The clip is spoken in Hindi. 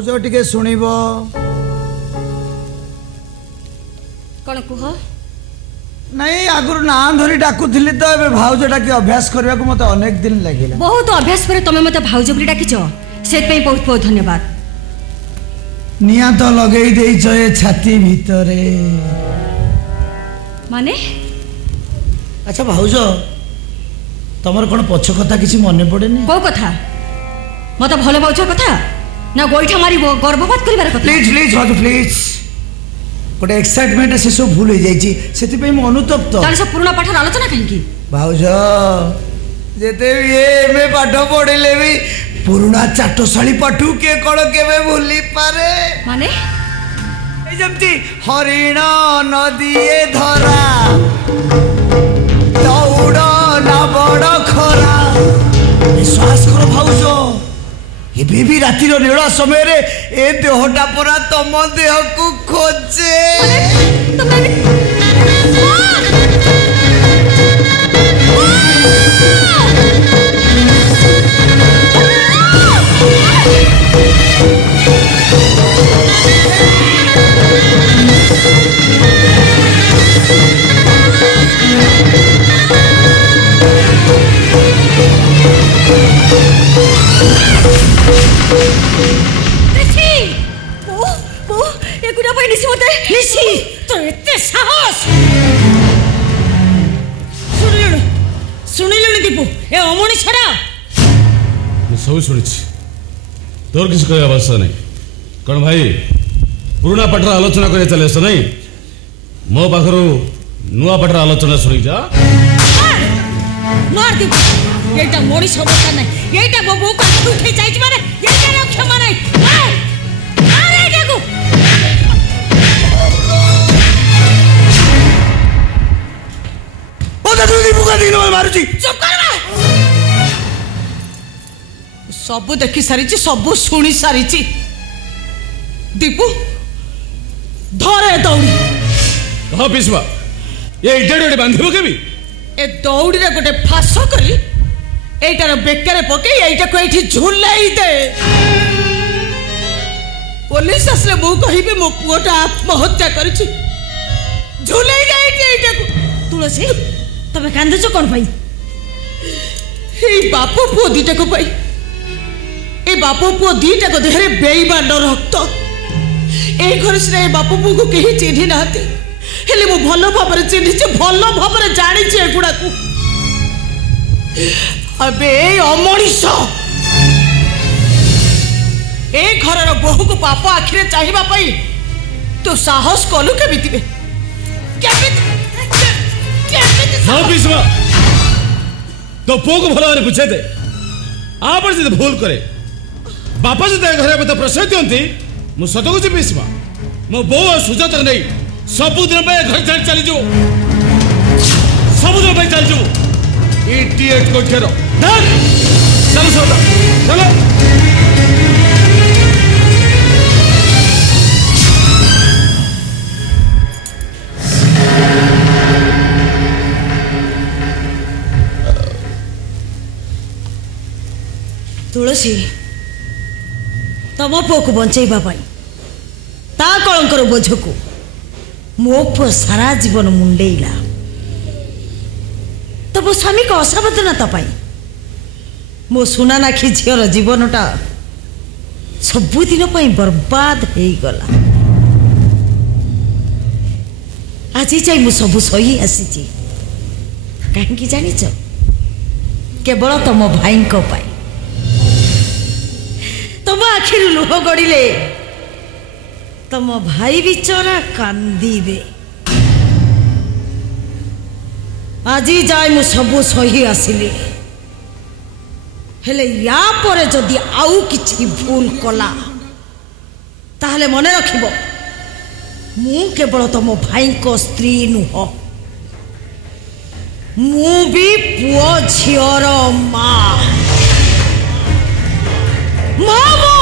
भाउज टिके सुनिब कौन कुह नहीं आगुर ना धरी डाकुथिली तो एबे भाउज डाकी अभ्यास करबा को मते अनेक दिन लागिला। बहुत अभ्यास पर तमे मते भाउज बोली डाकिछ सेत पे बहुत बहुत धन्यवाद। निया तो लगेई देइछ ए छाती भीतरे माने। अच्छा भाउज तमर कोन पछ कथा किछि मने पड़ेनी? को कथा मते भले भाउज कथा ना गोइठा मारी गर्भपात करिवार कथा? प्लीज प्लीज भाउज प्लीज गोटे एक्साइटमेंट से सब भूल हो जाइए से अनुतप्त ताले सब पुराना पाठर आलोचना कहीं भाउज जेते ये पाठ पढ़ले भी पुराना चाटशाली पाठू के कण केबे भूली पारे माने जमती हरिण नदीए धरा दौड़ ना बड़ खरा विश्वास कर भाउज ये भी रातिर नेड़ा समय रे ए देहटा परा तम देह को खोजे सब शुणी तोर किसी कह अवस्था नहीं कौन भाई पुराना पाठर आलोचना कर चले आस नहीं मो पाखर नुआ पाठर आलोचना शुणी जा मार दीपू एटा मोड़ी समस्या नहीं एटा बबू का उठे जाई माने एटा क्षमा नहीं मार एटा को ओ दादू दीपू का दिन में मारुची चुप कर सब देखी सारी सब शुणी सारी दीपू धरे दौड़ी हाँ पिसवा ये इडे बांधिबो केबी ए दौड़ी रे गोटे फास करी एटार बेकरे पके एटा को एठी झुलाई दे पुलिस असले मु कहिबे मो पुओटा आत्महत्या करिछि झुलाई दे एटा को तुलसी तबे कांदछ कोन भाई ए बापू पुओ दीटा को भाई ए बापू पुओ दीटा को देहरे बेईमान रक्त ए घर से बापू पुओ को केही चिन्हि नाती हेले मो भलो भाबरे चिन्हि छ भलो भाबरे जानि छ एगुडा को अबे अमणिष ए घर रो बहु को पाप आखिरे चाहिबा पई तो साहस कलु के बितिबे हाँ पिसवा तो पुओ को भलो रे पूछे दे आप से भूल करे बापा से घर में प्रश्रय दियंती मु सत को पिसवा मो बो सुजात नहीं सबुदिन पे घर छाड़ चली जो सबुदिन पे चल जो इडियट को घेरो चलो सौदा चलो तुलसी तम पुओ को बंचेबा ता कलंकर बोझ को मो पुओ सारा जीवन मुंडेला तो मो स्वामी को असावधानता पाई मो सुना नाखी झीर जीवनटा सबुदिन बर्बाद हो गला आज जाई मु सब सही आसी कहीं जानी केवल तम भाई पाई तम आखिर लुह गड़िले तम भाई बिचरा कांदीबे आज जाए मु सब सही आसिली हेले या परे जदि आउ किछि भूल कला ताहले मने रखिबो मु केवल तम भाई को स्त्री नुह मु भी पुओ झियर माँ मामो